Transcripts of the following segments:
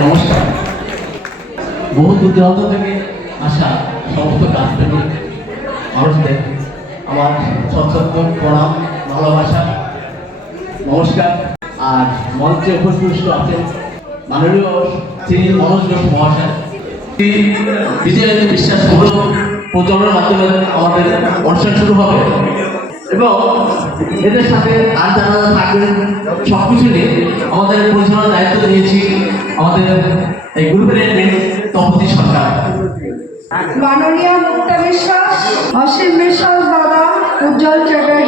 নমস্কার বহু দূর দূরান্ত থেকে আসা সমস্ত কাজপ্রেমী মানুষদের আমার সচ্ছন্দ প্রণাম ভালোবাসা নমস্কার আর মঞ্চে উপস্থিত আছেন মাননীয় শ্রী মনোজ ঘোষ মহাশয় বিজয় বিশ্বাস প্রচলনের মাধ্যমে আমাদের অনুষ্ঠান শুরু হবে। এবং এদের সাথে আর যারা থাকবেন সব কিছু নিয়ে আমাদের পরিচালনার দায়িত্ব দিয়েছি আমাদের এই গ্রুপের তপতি সরকার। মাননীয় মুক্তা বিশ্বাস অসীম বিশ্বাস দাদা, Ujjwal Chatterjee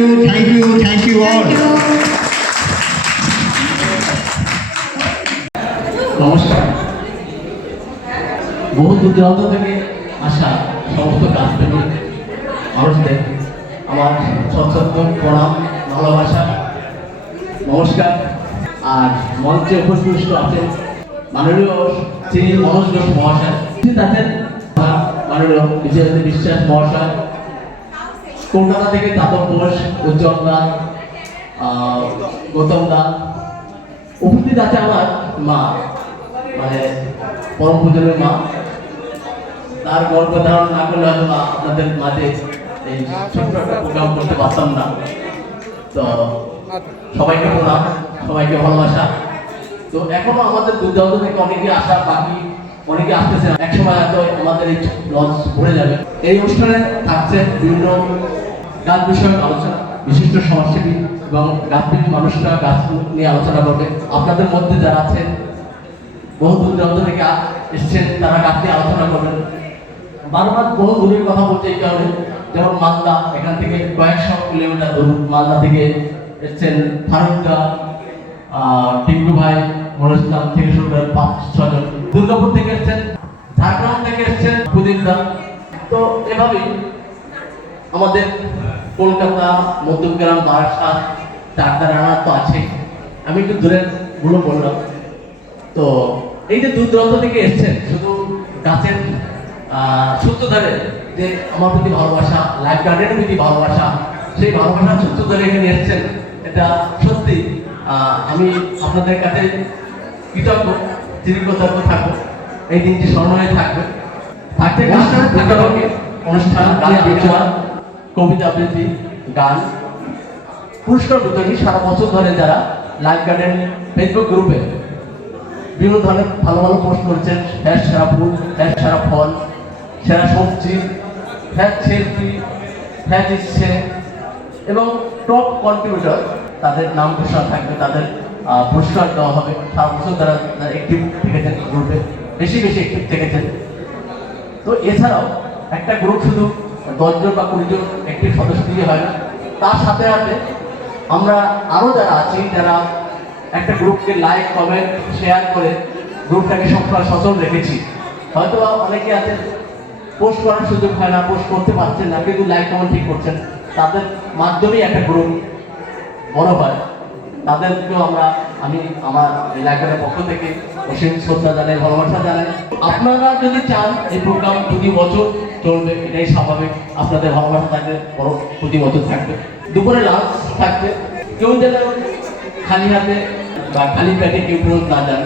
you thank you thank you all নমস্কার। বহু দূর দূরান্ত থেকে আসা সমস্ত কাজপ্রেমী মানুষদের আমার সচ্ছন্দ প্রণাম ভালোবাসা নমস্কার। আর মঞ্চে উপস্থিত আছেন মাননীয় শ্রী মনোজ ঘোষ মহাশয়। উপস্থিত আছেন মাননীয় বিশ্বাস মহাশয়। কলকাতা থেকে তাপক ঘোষ উজ্জ্বল দা গৌতম দা উপস্থিত আছে আমার মা মানে পরম পূজনের মা। তার গর্ব ধারণ না করলে হয়তো আপনাদের মাঝে এই ছোট্ট প্রোগ্রাম করতে পারতাম না। তো সবাইকে প্রণাম, সবাইকে ভালোবাসা। তো এখনও আমাদের দুর্দান্ত থেকে অনেকে আসা বাকি অনেকে আসতেছে এক সময় হয়তো আমাদের এই লঞ্চ ভরে যাবে। এই অনুষ্ঠানে থাকছে বিভিন্ন গাছ বিষয়ক আলোচনা, বিশিষ্ট সমাজসেবী এবং গাছপ্রেমী মানুষরা গাছ নিয়ে আলোচনা করবে। আপনাদের মধ্যে যারা আছেন বহু দূর দূরান্ত থেকে এসছেন, তারা গাছ নিয়ে আলোচনা করবেন। বারবার বহু দূরের কথা বলতে এই কারণে, যেমন মালদা, এখান থেকে কয়েকশো কিলোমিটার দূর মালদা থেকে এসছেন ফারুকদা টিঙ্কু ভাই ইসলাম থেকে শুরু করে পাঁচ ছজন দুর্গাপুর থেকে এসছেন, ঝাড়গ্রাম থেকে এসছেন তো এভাবেই আমাদের কলকাতা বারাসাত রানা তো আছে। আমি একটু দূরেরগুলো বললাম। তো এই যে দূর দূরান্ত থেকে এসছেন, শুধু গাছের সূত্র ধরে যে আমার প্রতি ভালোবাসা, লাইফ গার্ডেনের প্রতি ভালোবাসা, সেই ভালোবাসার সূত্র ধরে এখানে এসছেন, এটা সত্যি আমি আপনাদের কাছে কৃতজ্ঞ চিরকৃতজ্ঞ থাকব এই দিনটি স্মরণ থাকবে। থাকতে অনুষ্ঠানে গান বিদ্যমান কবিতা আবৃত্তি গান পুরস্কার বিতরণী সারা বছর ধরে যারা লাইফ গার্ডেন ফেসবুক গ্রুপে বিভিন্ন ধরনের ভালো ভালো পোস্ট করেছেন। হ্যাঁ সেরা ফুল হ্যাঁ সেরা ফল সেরা সবজি হ্যাঁ সেলফি হ্যাঁ দিচ্ছে এবং টপ কন্ট্রিবিউটর তাদের নাম ঘোষণা থাকবে তাদের পুরস্কার দেওয়া হবে। সারা বছর তারা অ্যাক্টিভ থেকেছেন গ্রুপে। বেশি বেশি অ্যাক্টিভ থেকেছেন তো এছাড়াও একটা গ্রুপ শুধু দশজন বা কুড়ি জন একটি সদস্য দিয়ে হয় না, তার সাথে সাথে আমরা আরও যারা আছি, যারা একটা গ্রুপকে লাইক কমেন্ট শেয়ার করে গ্রুপটাকে সবসময় সচল রেখেছি। হয়তো অনেকে আছে পোস্ট করার সুযোগ হয় না পোস্ট করতে পারছেন না, কিন্তু লাইক কমেন্ট ঠিক করছেন। তাদের মাধ্যমেই একটা গ্রুপ বড় হয়। তাদেরকেও আমরা, আমি আমার এলাকার পক্ষ থেকে অসীম শ্রদ্ধা জানাই, ভালোবাসা জানাই। আপনারা যদি চান এই প্রোগ্রাম প্রতি বছর চলবে, এটাই স্বাভাবিক। আপনাদের ভালোবাসা থাকবে, বড় প্রতি বছর থাকবে। দুপুরে লাঞ্চ থাকবে। কেউ যেন খালি হাতে বা খালি পেটে কেউ ফেরত না যান,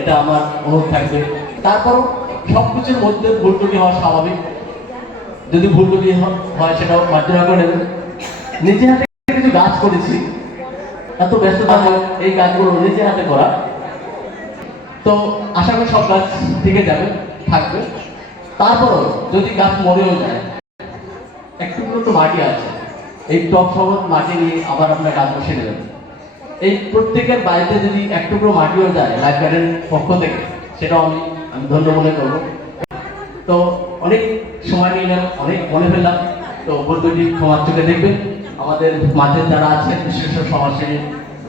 এটা আমার অনুরোধ থাকবে। তারপরও সব কিছুর মধ্যে ভুল ত্রুটি হওয়া স্বাভাবিক। যদি ভুল ত্রুটি হয় সেটাও মার্জনা করে নেবেন নিজে হাতে কিছু গাছ করেছি। এত ব্যস্ততা হয় এই কাজগুলো নিজে হাতে করা। তো আশা করি সব গাছ থেকে যাবে, থাকবে। তারপরও যদি গাছ মরেও যায়, একটু তো মাটি আছে, এই টপ সবত মাটি নিয়ে আবার আপনার গাছ বসে নেবেন এই প্রত্যেকের বাড়িতে যদি এক টুকরো মাটিও যায় লাইফ গার্ডেন পক্ষ থেকে, সেটাও আমি আমি ধন্য মনে করব। তো অনেক সময় নিলাম অনেক মনে ফেললাম। তো বন্ধুটি ক্ষমার চোখে দেখবেন। আমাদের মাঝে যারা আছেন, বিশেষ সমাজসেবী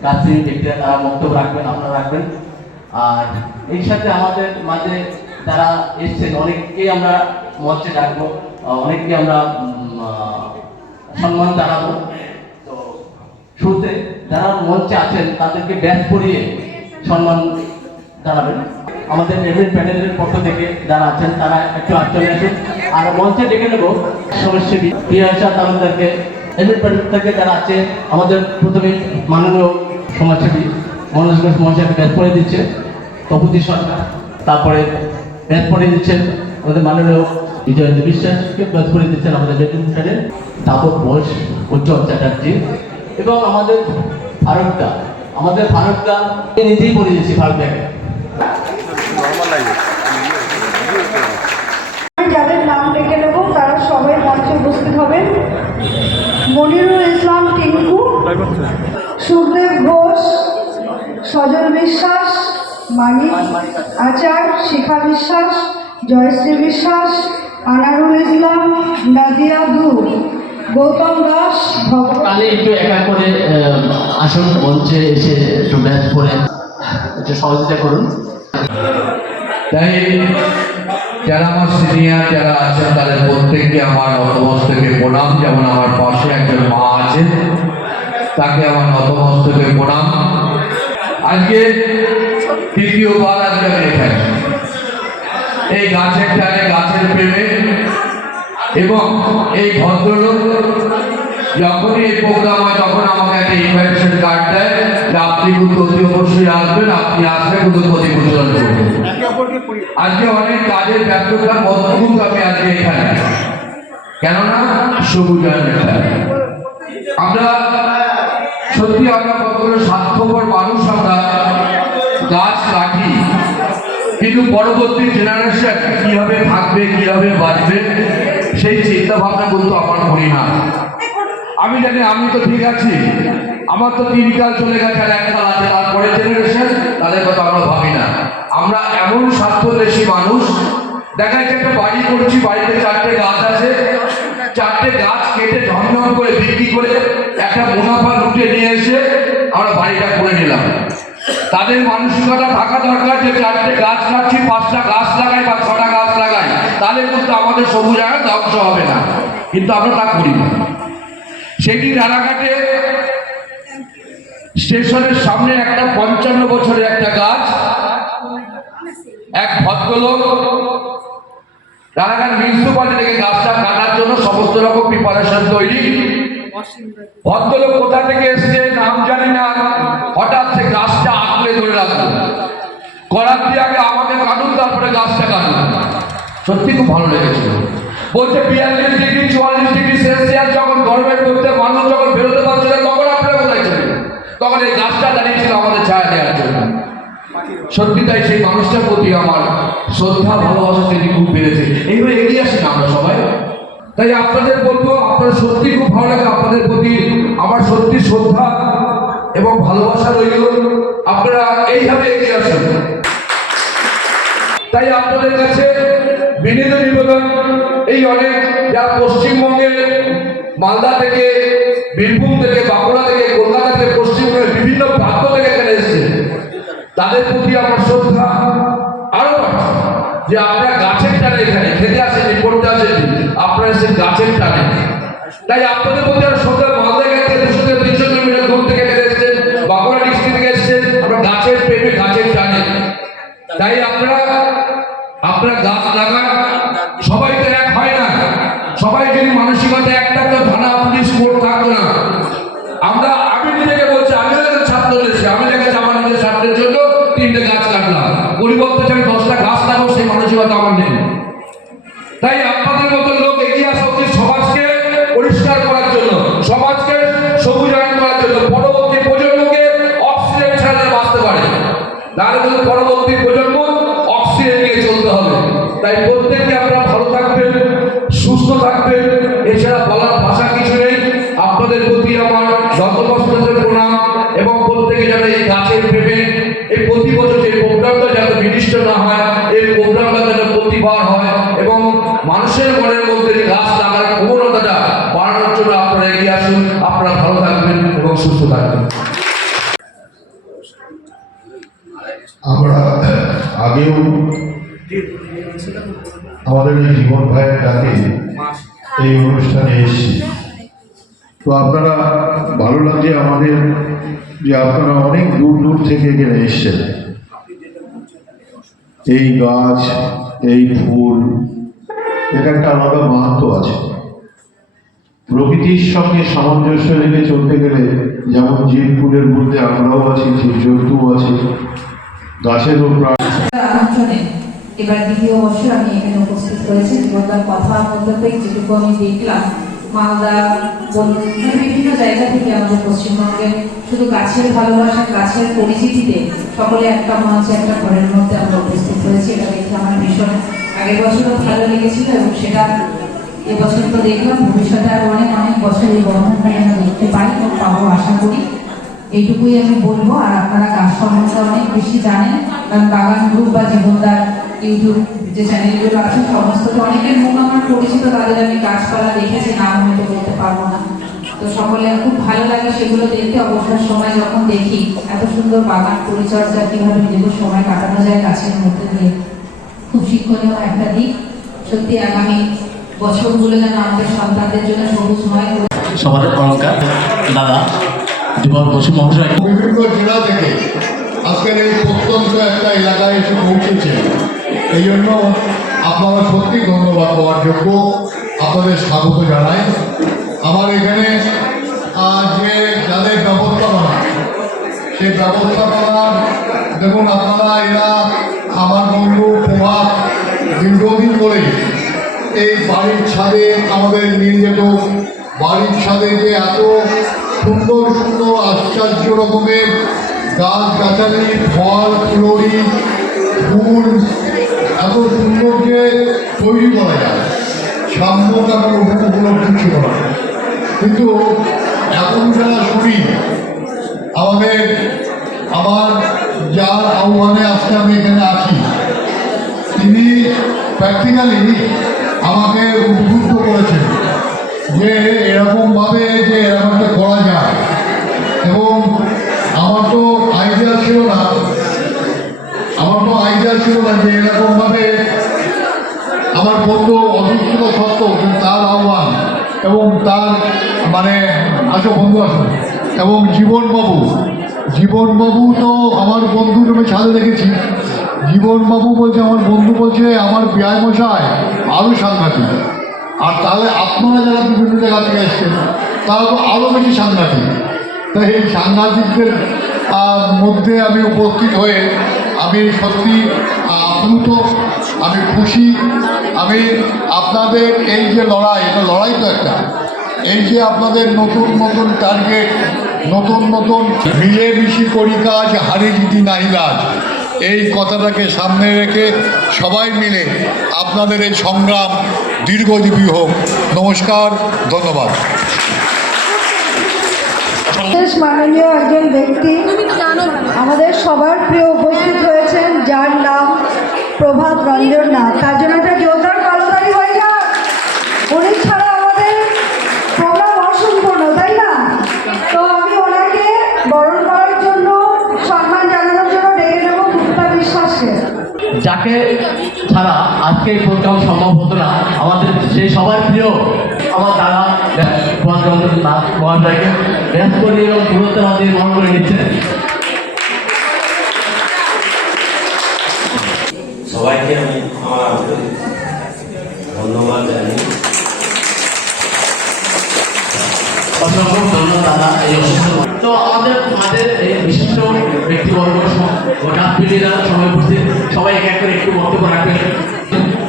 গাছপ্রেমী ব্যক্তিরা, তারা বক্তব্য রাখবেন, আপনারা রাখবেন। আর এই সাথে আমাদের মাঝে যারা এসছেন, অনেককেই আমরা মঞ্চে ডাকবো অনেককে আমরা সম্মান জানাব। তো শুরুতে যারা মঞ্চে আছেন, তাদেরকে ব্যাস পরিয়ে সম্মান জানাবেন। আমাদের এভেন্ট প্যানেলের পক্ষ থেকে যারা আছেন, তারা একটু আগ চলে আসেন। আর মঞ্চে ডেকে নেব। সমাজসেবী, প্রিয়াশা তালুকদারকে প্যানেল থেকে যারা আছে, আমাদের প্রথমে মাননীয় সমাজসেবী মনোজ ঘোষ মহাশয়কে ব্যাস পরিয়ে দিচ্ছে, তপতি সরকার। তারপরে ব্যাস পরিয়ে দিচ্ছেন আমাদের মাননীয় বিজয়েন্দ্র বিশ্বাসকে ব্যাস পরিয়ে দিচ্ছেন আমাদের এভেন্ট প্যানেল তাপক ঘোষ, উজ্জ্বল চ্যাটার্জি। এবং আমাদের ফারুকদা আমাদের ফারুকদা নিজেই পরিয়ে দিচ্ছি ফারুকদাকে আমি যাদের নাম ডেকে নেব তারা সবাই মঞ্চে উপস্থিত হবেন মনিরুল ইসলাম টিঙ্কু সুখদেব ঘোষ সজল বিশ্বাস মানিক আচার শিখা বিশ্বাস জয়শ্রী বিশ্বাস আনারুল ইসলাম নাদিয়া দু গৌতম দাস কালে একটু একা করে আসুন মঞ্চে এসে একটু করে একটু সহযোগিতা করুন। তাই যারা আমার সিনিয়র যারা আছেন তাদের প্রত্যেককে আমার নতমস্তকে প্রণাম। যেমন আমার পাশে একজন মা আছে তাকে আমার নতমস্তকে প্রণাম। আজকে তৃতীয়বার আজকে আমি এখানে। এই গাছের টানে গাছের প্রেমে এবং এই ভদ্রলোক যখনই এই প্রোগ্রাম হয়, তখন আমাকে একটা ইনভাইটেশন কার্ড দেয় যে আপনি কিন্তু অতি অবশ্যই আসবেন, আপনি আসলে কিন্তু ক্ষতিপূরণ করবেন। আজকে অনেক কাজের ব্যস্ততার মধ্যে আমি আজকে এখানে। কেননা খেলা আমরা সত্যি আমরা কতগুলো স্বার্থপর মানুষ আমরা গাছ কাটি কিন্তু পরবর্তী জেনারেশন কীভাবে থাকবে, কীভাবে বাঁচবে, সেই চিন্তা ভাবনা কিন্তু আমার করি না। আমি জানি, আমি তো ঠিক আছি। আমার তো তিন কাল চলে গেছে আর এক আছে। তারপরে জেনারেশন তাদের কথা আমরা ভাবি না। আমরা এমন স্বার্থদেশী মানুষ। দেখা যাচ্ছে একটা বাড়ি করছি, বাড়িতে চারটে গাছ আছে। চারটে গাছ কেটে ঝমঝম করে বিক্রি করে একটা মুনাফা লুটে নিয়ে এসে আমরা বাড়িটা করে নিলাম। তাদের মানসিকতা থাকা দরকার যে চারটে গাছ লাগাচ্ছি পাঁচটা গাছ লাগাই বা ছটা গাছ লাগাই, তাহলে কিন্তু আমাদের সবুজ জায়গা ধ্বংস হবে না। কিন্তু আমরা তা করি না। সেটি রানাঘাটে স্টেশনের সামনে একটা পঞ্চান্ন বছরের একটা গাছ, এক ভদ্রলোক রানাঘাট মিউনিসিপালিটি থেকে গাছটা কাটার জন্য সমস্ত রকম প্রিপারেশন তৈরি। ভদ্রলোক কোথা থেকে এসছে নাম জানি না। হঠাৎ সে গাছটা আঁকড়ে ধরে রাখল। করার দিয়ে আগে আমাকে কাটুন, তারপরে গাছটা কাটুন। সত্যি খুব ভালো লেগেছিল। বলছে বিয়াল্লিশ ডিগ্রি, চুয়াল্লিশ ডিগ্রি সেলসিয়াস যখন গরমের মধ্যে মানুষ যখন বেরোতে পারছে তখন আপনারা কোথায় ছিলেন? তখন এই গাছটা দাঁড়িয়েছিল আমাদের ছায়া দেওয়ার জন্য। সত্যি তাই সেই মানুষটার প্রতি আমার শ্রদ্ধা, ভালোবাসা তিনি খুব বেড়েছে। এইভাবে এগিয়ে আসেন আমরা সবাই। তাই আপনাদের বলব আপনারা সত্যি খুব ভালো লাগে, আপনাদের প্রতি আমার সত্যি শ্রদ্ধা এবং ভালোবাসা রইল। আপনারা এইভাবে এগিয়ে আসেন। তাই আপনাদের কাছে বিনীত নিবেদন, এই অনেক যারা পশ্চিমবঙ্গের মালদা থেকে, বীরভূম থেকে, বাঁকুড়া থেকে, কলকাতা থেকে, পশ্চিমবঙ্গের বিভিন্ন প্রান্ত থেকে এখানে এসেছে। তাদের প্রতি আমার শ্রদ্ধা। আরও বাড়ছে। যে আপনারা গাছের টানে এখানে, খেতে আসেনি পড়তে আসেনি আপনারা এসে গাছের টানে তাই আপনাদের প্রতি আর শ্রদ্ধা মালদায় গেছে দুশো থেকে তিনশো কিলোমিটার দূর থেকে এখানে এসেছেন বাঁকুড়া ডিস্ট্রিক্ট থেকে এসেছেন আমরা গাছের প্রেমে গাছের টানে তাই আপনারা আপনারা গাছ যাতে বিনিষ্ট না হয়, এই প্রোগ্রামটা প্রতিবার হয় এবং মানুষের মনের মধ্যে গাছ লাগার প্রবণতাটা বাড়ানোর জন্য আপনারা এগিয়ে আসুন। আপনারা ভালো থাকবেন এবং সুস্থ থাকবেন। আমরা আগেও আমাদের এই জীবন ভাইয়ের ডাকে এই অনুষ্ঠানে এসেছি। তো আপনারা ভালো লাগছে আমাদের যে আপনারা অনেক দূর দূর থেকে এখানে এসছেন। এই গাছ, এই ফুল, এর একটা আলাদা মাহাত্ম আছে। প্রকৃতির সঙ্গে সামঞ্জস্য রেখে চলতে গেলে যেমন জীব ফুলের মধ্যে আমরাও আছি, জীব জন্তুও আছে, গাছেরও প্রাণ এবার দ্বিতীয় বর্ষে আমি এখানে উপস্থিত হয়েছি জীবনদার কথা বলতে যেটুকু আমি দেখলাম, মালদা, বলুন মানে বিভিন্ন জায়গা থেকে আমাদের পশ্চিমবঙ্গের শুধু গাছের ভালোবাসা, গাছের পরিচিতিতে সকলে একটা মঞ্চে একটা ঘরের মধ্যে আমরা উপস্থিত হয়েছি এটা দেখে আমার ভীষণ আগের বছরও ভালো লেগেছিল এবং সেটা এবছর তো দেখলাম। ভবিষ্যতে আর অনেক অনেক বছর এই বন্ধনটা আমরা দেখতে পাই এবং পাবো আশা করি। এইটুকুই আমি বলব, আর আপনারা গাছ সম্বন্ধে অনেক বেশি জানেন, কারণ বাগান গ্রুপ বা জীবনদার ইউটিউব যে চ্যানেলগুলো আছে সমস্ত তো অনেকের মুখ আমার পরিচিত, তাদের আমি গাছপালা দেখেছি নাম হয়তো বলতে পারব না। তো সকলে খুব ভালো লাগে সেগুলো দেখতে। অবসর সময় যখন দেখি এত সুন্দর বাগান পরিচর্যা কীভাবে নিজেদের সময় কাটানো যায় গাছের মধ্যে দিয়ে। খুব শিক্ষণীয় একটা দিক। সত্যি আগামী বছরগুলো যেন আমাদের সন্তানদের জন্য সবুজময় করে সবার অলঙ্কার দাদা যুবক বসু মহাশয়। বিভিন্ন জেলা থেকে আজকের এই প্রত্যন্ত একটা এলাকায় এসে পৌঁছেছে এই জন্য আপনারা সত্যি ধন্যবাদ পাওয়ার যোগ্য। আপনাদের স্বাগত জানাই। আমার এখানে যে যাদের ব্যবস্থাপনা, সেই ব্যবস্থাপনা, দেখুন আপনারা, এরা আমার বন্ধু প্রভাব দীর্ঘদিন ধরেই এই বাড়ির ছাদে আমাদের নিয়ে যেত। বাড়ির ছাদে যে এত সুন্দর সুন্দর, আশ্চর্য রকমের গাছ গাছালি ফল, ফুলরি, ফুল, এত সুন্দর যে তৈরি করা যায়। সামনে আমার উপলব্ধি ছিল কিন্তু এখন বিষয়টা শুনি আমাদের আমার যার আহ্বানে আজকে আমি এখানে আছি। তিনি প্র্যাকটিক্যালি আমাকে উদ্বুদ্ধ করেছেন যে এরকমভাবে যে এরকমটা করা যায়। এবং আমার তো আইডিয়া ছিল না। আমার তো আইডিয়া ছিল না যে এরকমভাবে তার মানে আসো বন্ধু, আসো। এবং জীবনবাবু জীবনবাবু তো আমার বন্ধু রূপে ছাদে দেখেছি। জীবনবাবু বলছে, আমার বন্ধু বলছে, আমার বিয়ায় মশাই আরও সাংঘাতিক। আর তাহলে আপনারা যারা বিভিন্ন জায়গা থেকে এসছেন, তারা তো আরও বেশি সাংঘাতিক। তাই এই সাংঘাতিকদের মধ্যে আমি উপস্থিত হয়ে আমি সত্যি আপ্লুত, আমি খুশি। আমি আপনাদের এই যে লড়াই, এটা লড়াই তো একটা। এই যে আপনাদের নতুন নতুন টার্গেট নতুন নতুন মিলেমিশি করি কাজ, হারি জিতি নাই কাজ। এই কথাটাকে সামনে রেখে সবাই মিলে আপনাদের এই সংগ্রাম দীর্ঘজীবী হোক। নমস্কার, ধন্যবাদ। বিশেষ মাননীয় একজন ব্যক্তি আমাদের সবার প্রিয় উপস্থিত হয়েছেন, যার নাম যাকে ছাড়া আজকে প্রোগ্রাম সম্ভব হতো না, আমাদের সেই সবার প্রিয়, আমার দাদা করে সবাইকে আমি ধন্যবাদ দাদা এই তো আমাদের মাঝে এই বিশিষ্ট ব্যক্তিবর্গ গোটা সবাই উপস্থিত সবাই এক এক করে একটু বক্তব্য রাখবেন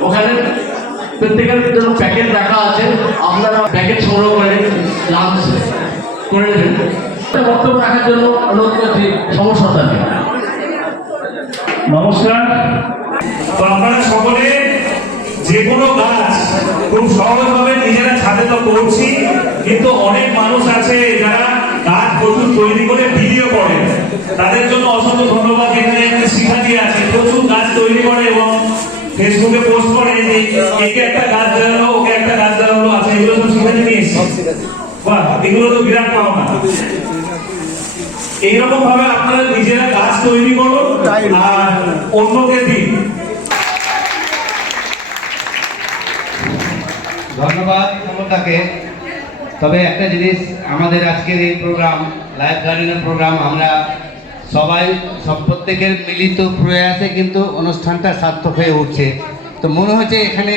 ওখানে প্রত্যেকের জন্য প্যাকেট রাখা আছে, আপনারা প্যাকেট সংগ্রহ করে লাঞ্চ করে নেবেন বক্তব্য রাখার জন্য অনুরোধ করছি, সমস্যা নমস্কার। তো আপনারা সকলে যে কোনো গাছ খুব সহজভাবে নিজেরা ছাদে তো করছি, কিন্তু অনেক মানুষ আছে যারা গাছ প্রচুর তৈরি করে ভিডিও করে। তাদের জন্য অসংখ্য ধন্যবাদ, এখানে একটা শিখানি আছে। প্রচুর গাছ তৈরি করে এবং ফেসবুকে পোস্ট করে যে একে একটা গাছ দেওয়া হলো ওকে একটা গাছ দেওয়া হলো আছে এগুলো সব শিখানি নিয়ে এসেছি। বাহ, এগুলো তো বিরাট পাওনা। এইরকম ভাবে আপনারা নিজেরা গাছ তৈরি করুন, আর অন্যকে দিন ধন্যবাদ সমতাকে তবে একটা জিনিস, আমাদের আজকের এই প্রোগ্রাম, লাইফ গার্ডেনের প্রোগ্রাম, আমরা সবাই, সব প্রত্যেকের মিলিত প্রয়াসে কিন্তু অনুষ্ঠানটা সার্থক হয়ে উঠছে। তো মনে হচ্ছে এখানে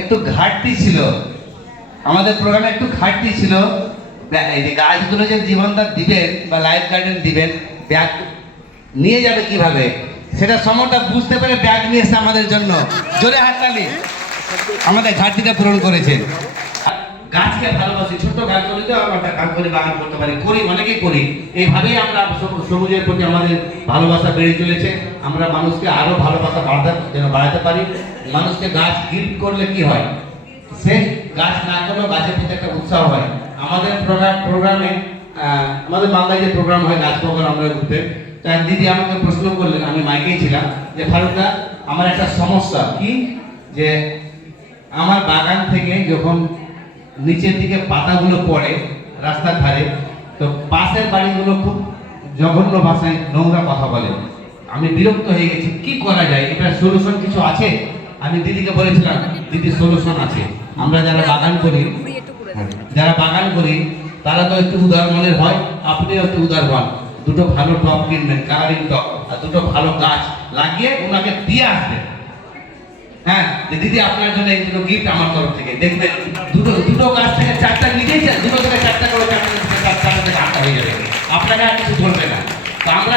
একটু ঘাটতি ছিল। আমাদের প্রোগ্রামে একটু ঘাটতি ছিল। এই যে গাছগুলো যে জীবনদান দিবেন বা লাইফ গার্ডেন দিবেন, ব্যাগ নিয়ে যাবে কীভাবে? সেটা সময়টা বুঝতে পেরে ব্যাগ নিয়ে এসে আমাদের জন্য। জোরে হাততালি। আমাদের ঘাটতিটা পূরণ করেছেন। গাছকে ভালোবাসি, ছোট্ট গাছগুলো তো আমরা একটা গাছ করে বাগান করতে পারি। করি, অনেকেই করি। এইভাবেই আমরা সবু- সবুজের প্রতি আমাদের ভালোবাসা বেড়ে চলেছে। আমরা মানুষকে আরও ভালোবাসা বাড়াতে যেন বাড়াতে পারি। মানুষকে গাছ গিফট করলে কি হয়? সে গাছ না করলেও গাছের প্রতি একটা উৎসাহ হয়। আমাদের প্রোগ্রাম প্রোগ্রামে আমাদের বাংলায় যে প্রোগ্রাম হয় গাছ প্রোগ্রাম আমরা ঘুরতে তাই দিদি আমাকে প্রশ্ন করলেন, আমি মাইকেই ছিলাম, যে ফারুকদা, আমার একটা সমস্যা। কি? যে আমার বাগান থেকে যখন নিচের দিকে পাতাগুলো পড়ে রাস্তার ধারে, তো পাশের বাড়িগুলো খুব জঘন্য ভাষায় নোংরা কথা বলে। আমি বিরক্ত হয়ে গেছি, কি করা যায়? এটা সলিউশন কিছু আছে? আমি দিদিকে বলেছিলাম দিদি সলিউশন আছে। আমরা যারা বাগান করি, যারা বাগান করি, তারা তো একটু উদার মনের হয়, আপনিও একটু উদার হন। দুটো ভালো টপ কিনবেন, কালারিং টপ আর দুটো ভালো গাছ লাগিয়ে ওনাকে দিয়ে আসবেন। হ্যাঁ যে দিদি আপনার জন্য এই দুটো গিফট আমার তরফ থেকে। দেখবেন, দুটো দুটো গাছ থেকে চারটা নিজেই দুটো থেকে চারটা করে চারটা চার- চারটা থেকে আটটা হয়ে যাবে। আপনাকে আর কিছু বলবে না। তো আমরা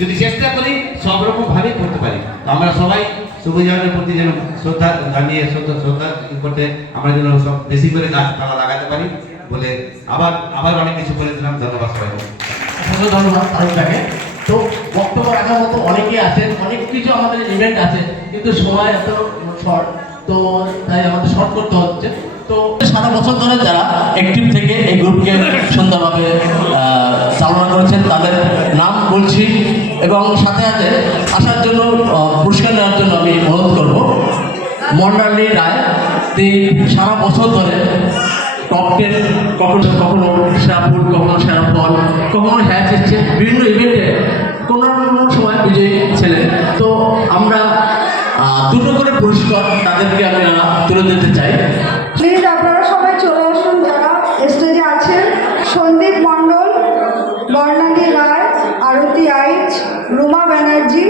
যদি চেষ্টা করি, সব রকম ভাবেই করতে পারি। তো আমরা সবাই সবুজায়নের প্রতি যেন শ্রদ্ধা জানিয়ে, শ্রদ্ধা শ্রদ্ধা করতে আমরা যেন সব বেশি করে গাছপালা লাগাতে পারি বলে আবার আবার অনেক কিছু বলেছিলাম ধন্যবাদ অসংখ্য ধন্যবাদ তো বক্তব্য রাখার মতো অনেকেই আছেন, অনেক কিছু আমাদের ইভেন্ট আছে, কিন্তু সময় এত শর্ট তো তাই আমাদের শর্ট করতে হচ্ছে। তো সারা বছর ধরে যারা অ্যাক্টিভ থেকে এই গ্রুপকে সুন্দরভাবে চালনা করেছেন, তাদের নাম বলছি এবং সাথে সাথে আসার জন্য পুরস্কার নেওয়ার জন্য আমি অনুরোধ করব। মন্ডালী রায়, তিনি সারা বছর ধরে টেন কখনো কখনো ফুল কখনো ফল কখনো হ্যাচ এসছে, বিভিন্ন ইভেন্টে কোনো কোনো সময় বিজয়ী ছিলেন তো আমরা দুটো করে পুরস্কার তাদেরকে আমি তুলে দিতে চাই। প্লিজ আপনারা সবাই চলে আসুন যারা স্টেজে আছেন। সন্দীপ মণ্ডল, বর্ণালী রায়, আরতি আইচ, রুমা ব্যানার্জি,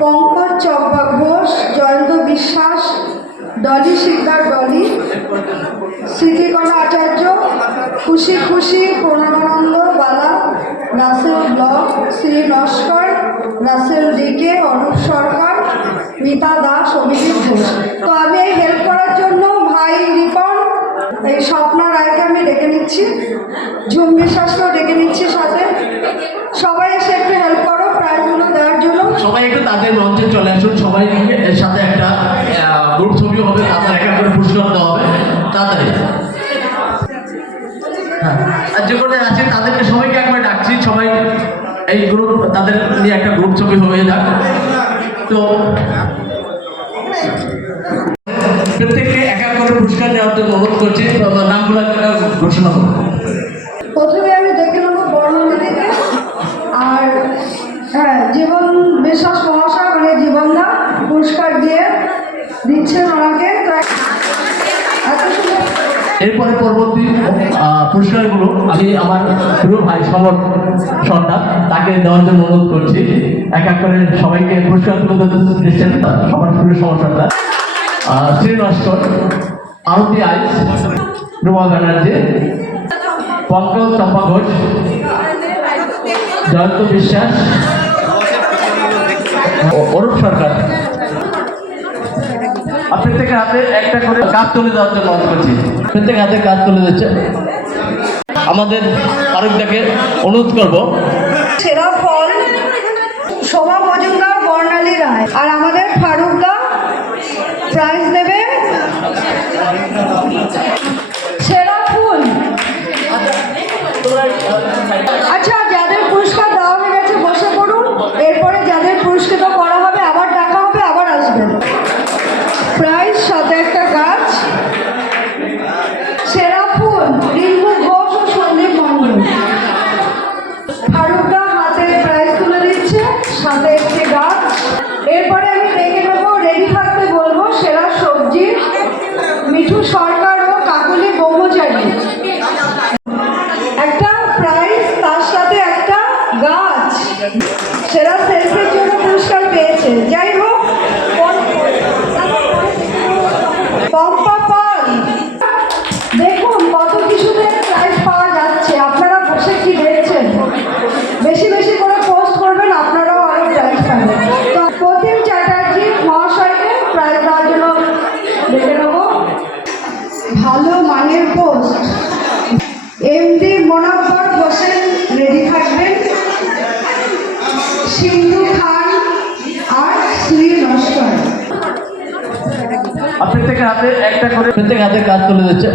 পঙ্কজ চম্পা ঘোষ জয়ন্ত বিশ্বাস ডলি শিকদার ডলি স্মৃতিকণা আচার্য, খুশি খুশি প্রণবানন্দ বালা, রাসেল ব্লক শ্রী নস্কর রাসেল ডিকে অনুপ সরকার মিতা দাস, অভিজিৎ ঘোষ। তো আমি এই হেল্প করার জন্য ভাই রিপন, এই স্বপ্না রায়কে আমি ডেকে নিচ্ছি ঝুম বিশ্বাসকেও ডেকে নিচ্ছি সাথে। সবাই এসে একটু হেল্প করো প্রাইজগুলো দেওয়ার জন্য। সবাই একটু তাদের মঞ্চে চলে আসুন, সবাই সাথে একটা গ্রুপ ছবি হবে তাদের এক করে পুরস্কার দেওয়া হবে। তাড়াতাড়ি। হ্যাঁ। আর যে কোনো আছে, তাদেরকে সবাইকে একবার ডাকছি, সবাই এই গ্রুপ তাদের নিয়ে একটা গ্রুপ ছবি হয়ে যাক। তো পুরস্কারগুলো আমি আমার প্রিয় ভাই সমর সর্দার তাকে দেওয়ার জন্য অনুরোধ করছি। এক এক করে সবাইকে পুরস্কার তুলে দিচ্ছেন সবার প্রিয় সমর সর্দার। আহ, শ্রী নস্কর আরতি আইস রুমা ব্যানার্জি পঙ্কজ চম্পা ঘোষ জয়ন্ত বিশ্বাস অরূপ সরকার। প্রত্যেকের হাতে একটা করে কাজ তুলে দেওয়ার জন্য অনুরোধ করছি। প্রত্যেক হাতে কাজ তুলে দিচ্ছে। আমাদের আরেকটাকে অনুরোধ করব। সেরা ফল শোভা মজুমদার, বর্ণালী রায়। আর আমাদের ফারুক দা প্রাইজ দেবে সেরা ফুল। আচ্ছা হাতে কাজ তুলে দিচ্ছে।